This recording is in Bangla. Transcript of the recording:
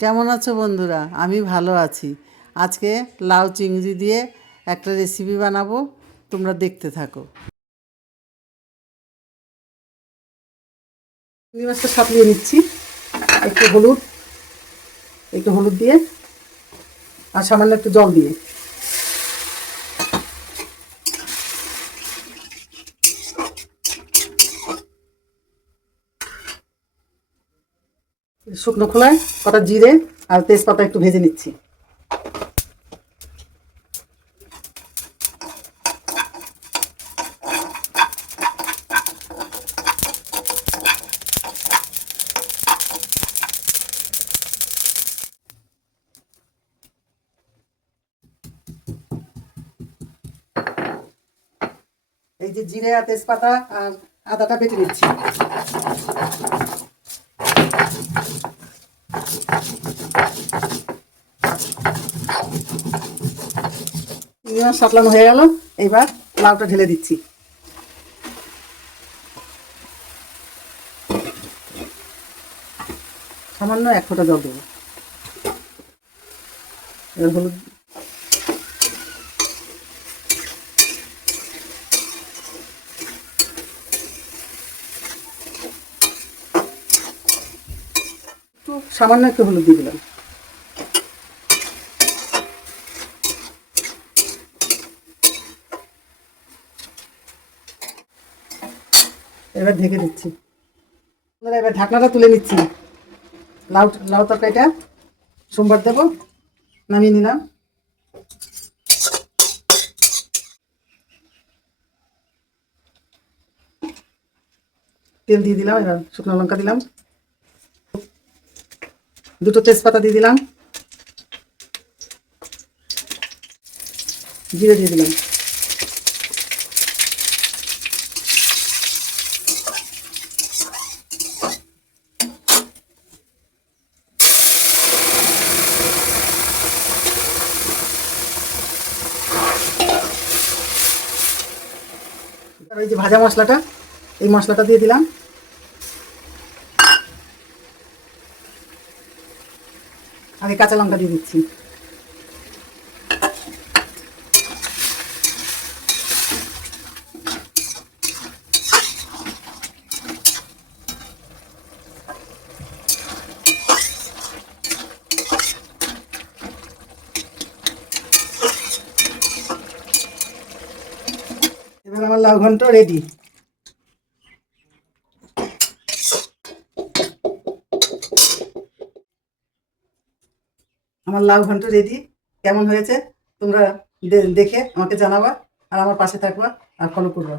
কেমন আছো বন্ধুরা? আমি ভালো আছি। আজকে লাউ চিংড়ি দিয়ে একটা রেসিপি বানাবো, তোমরা দেখতে থাকো। চিংড়ি মাছটা সাঁতলিয়ে নিচ্ছি, একটু হলুদ দিয়ে আর সামান্য একটু জল দিয়ে। শুকনো খোলায় কটা জিরে আর তেজপাতা একটু ভেজে নিচ্ছি। এই যে জিরে আর তেজপাতা আর আদাটা বেটে নিচ্ছি। চিংড়ি মাছ সাঁতলানো হয়ে গেল, এবার লাউটা ঢেলে দিচ্ছি। সামান্য এক ফোঁটা জল দেবো। এবার হলুদ, সামান্য একটু হলুদ দিয়ে দিলাম। এবার ঢেকে দিচ্ছি। এবার ঢাকনাটা তুলে নিচ্ছি। লাউ লাউ তরকারিটা সোমবার দেবো, নামিয়ে নিলাম। তেল দিয়ে দিলাম, এবার শুকনো লঙ্কা দিলাম, দুটো তেজপাতা দিয়ে দিলাম, জিরে দিয়ে দিলাম। আর এই যে ভাজা মশলাটা, এই মশলাটা দিয়ে দিলাম। আগে কাঁচা লঙ্কা দিয়ে দিচ্ছি। এবার আমার লাউ ঘন্ট রেডি। আমার লাউ ঘন্ট রেডি। কেমন হয়েছে তোমরা দেখে আমাকে জানাবা, আর আমার পাশে থাকবা আর ফলো করবা।